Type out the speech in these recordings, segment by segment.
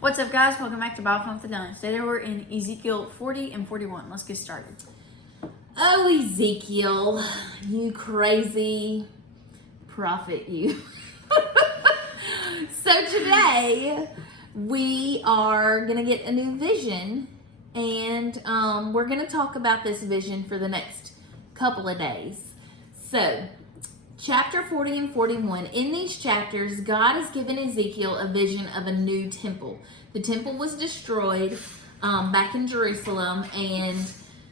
What's up, guys? Welcome back to Bible Fun with the Dunn. Today we're in Ezekiel 40 and 41. Let's get started. Oh, Ezekiel, you crazy prophet, you. So today we are going to get a new vision, and we're going to talk about this vision for the next couple of days. So, chapter 40 and 41, in these chapters, God has given Ezekiel a vision of a new temple. The temple was destroyed back in Jerusalem, and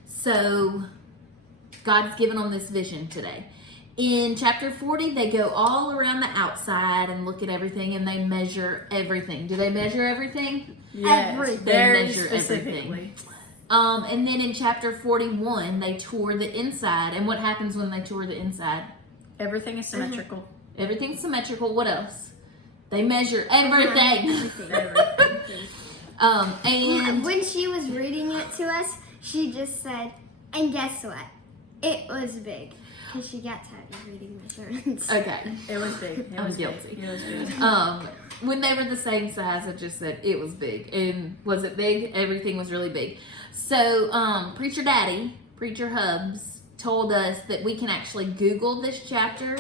so God's given them this vision today. In chapter 40, they go all around the outside and look at everything, and they measure everything. Do they measure everything? Yes, Everything. very They measure specifically. everything. And then in chapter 41, they tour the inside. And what happens when they tour the inside? Everything is symmetrical. Everything's symmetrical. What else? They measure everything. And when she was reading it to us, she just said, and guess what? It was big. Because she got tired of reading my sermons. okay, It was big. It I'm was guilty. Big. It was big. When they were the same size, I just said it was big. And was it big? Everything was really big. So, Preacher Daddy, Preacher Hubs, told us that we can actually Google this chapter,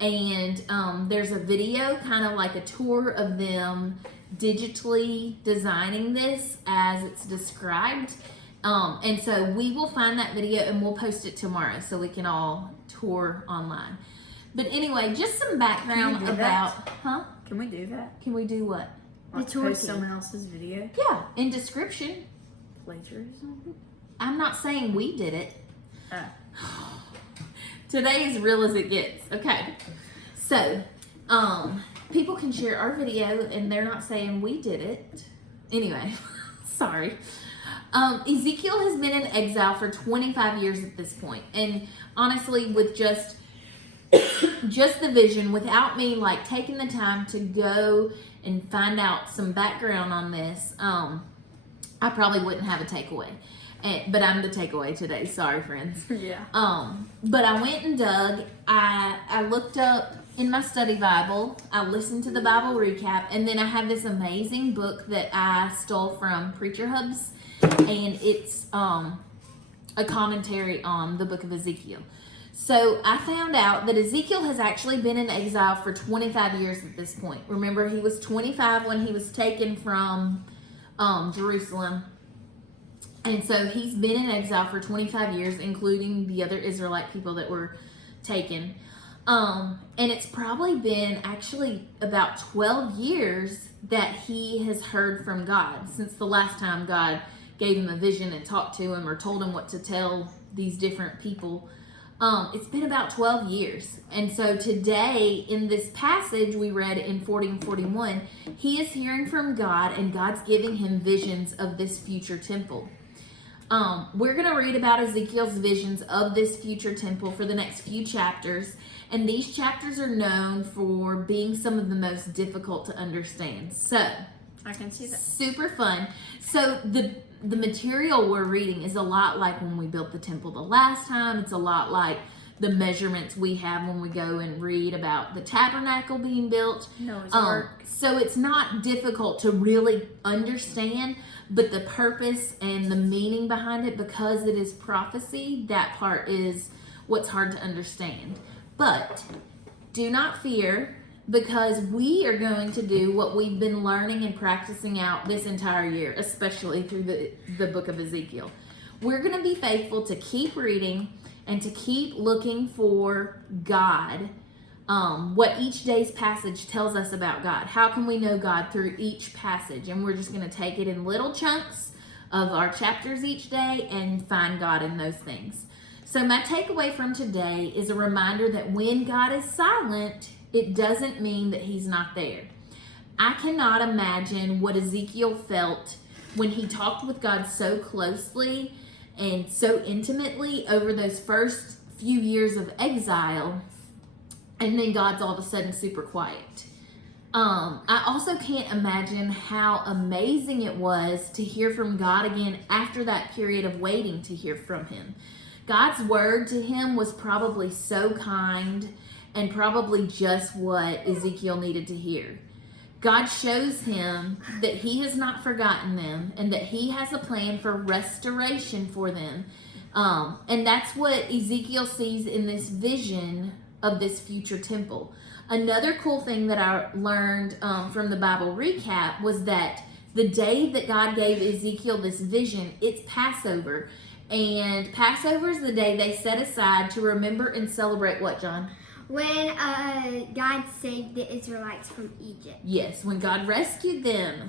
and there's a video, kind of like a tour of them digitally designing this as it's described. And so we will find that video and we'll post it tomorrow so we can all tour online. But anyway, just some background Can we do about, Can we do that? Can we do what? Like tour post team. someone else's video? Yeah, in description. Plagiarism? I'm not saying we did it. Oh. Today is real as it gets. Okay. So, people can share our video and they're not saying we did it. Anyway, sorry. Ezekiel has been in exile for 25 years at this point. And honestly, with just the vision, without me like taking the time to go and find out some background on this, I probably wouldn't have a takeaway. But I'm the takeaway today. Sorry, friends. Yeah. But I went and dug. I looked up in my study Bible. I listened to the Bible recap, and then I have this amazing book that I stole from Preacher Hubs, and it's a commentary on the book of Ezekiel. So I found out that Ezekiel has actually been in exile for 25 years at this point. Remember, he was 25 when he was taken from Jerusalem. And so he's been in exile for 25 years, including the other Israelite people that were taken. And it's probably been actually about 12 years that he has heard from God since the last time God gave him a vision and talked to him or told him what to tell these different people. It's been about 12 years. And so today in this passage we read in 40 and 41, he is hearing from God and God's giving him visions of this future temple. We're going to read about Ezekiel's visions of this future temple for the next few chapters, and these chapters are known for being some of the most difficult to understand. So, I can see that. super fun. So, the material we're reading is a lot like when we built the temple the last time. It's a lot like the measurements we have when we go and read about the tabernacle being built. Noah's Ark. So it's not difficult to really understand, but the purpose and the meaning behind it, because it is prophecy, that part is what's hard to understand. But do not fear, because we are going to do what we've been learning and practicing out this entire year, especially through the book of Ezekiel. We're going to be faithful to keep reading and to keep looking for God, what each day's passage tells us about God. How can we know God through each passage? And we're just going to take it in little chunks of our chapters each day and find God in those things. So my takeaway from today is a reminder that when God is silent, it doesn't mean that he's not there. I cannot imagine what Ezekiel felt when he talked with God so closely and so intimately over those first few years of exile, and then God's all of a sudden super quiet. I also can't imagine how amazing it was to hear from God again after that period of waiting to hear from him. God's word to him was probably so kind and probably just what Ezekiel needed to hear. God shows him that he has not forgotten them and that he has a plan for restoration for them. And that's what Ezekiel sees in this vision of this future temple. Another cool thing that I learned from the Bible recap was that the day that God gave Ezekiel this vision, it's Passover. And Passover is the day they set aside to remember and celebrate what, John? When God saved the Israelites from Egypt. Yes, when God rescued them.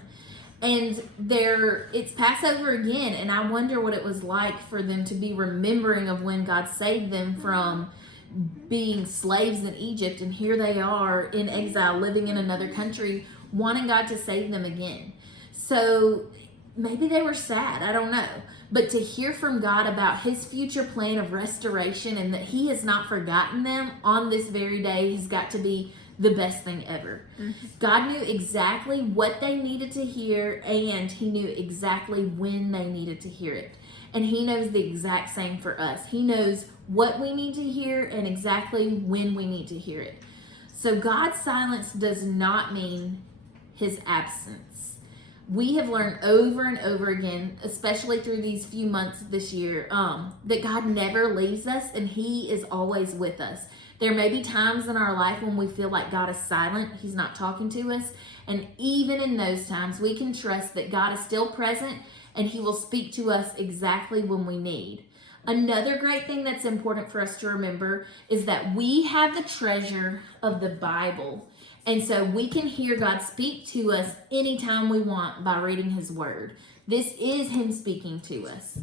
And it's Passover again, and I wonder what it was like for them to be remembering of when God saved them from being slaves in Egypt, and here they are in exile, living in another country, wanting God to save them again. So maybe they were sad, I don't know. But to hear from God about his future plan of restoration and that he has not forgotten them on this very day has got to be the best thing ever. Mm-hmm. God knew exactly what they needed to hear, and he knew exactly when they needed to hear it. And he knows the exact same for us. He knows what we need to hear and exactly when we need to hear it. So God's silence does not mean his absence. We have learned over and over again, especially through these few months this year, that God never leaves us and he is always with us. There may be times in our life when we feel like God is silent, he's not talking to us. And even in those times, we can trust that God is still present and he will speak to us exactly when we need. Another great thing that's important for us to remember is that we have the treasure of the Bible. And so we can hear God speak to us anytime we want by reading his word. This is him speaking to us.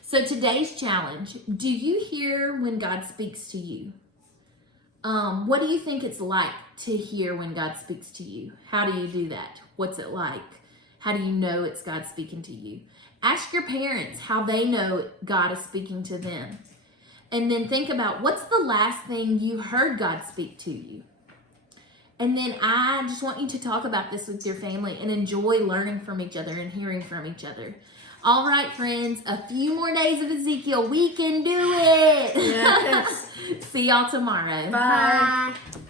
So today's challenge, do you hear when God speaks to you? What do you think it's like to hear when God speaks to you? How do you do that? What's it like? How do you know it's God speaking to you? Ask your parents how they know God is speaking to them. And then think about, what's the last thing you heard God speak to you? And then I just want you to talk about this with your family and enjoy learning from each other and hearing from each other. All right, friends, a few more days of Ezekiel. We can do it. Yes. See y'all tomorrow. Bye. Bye.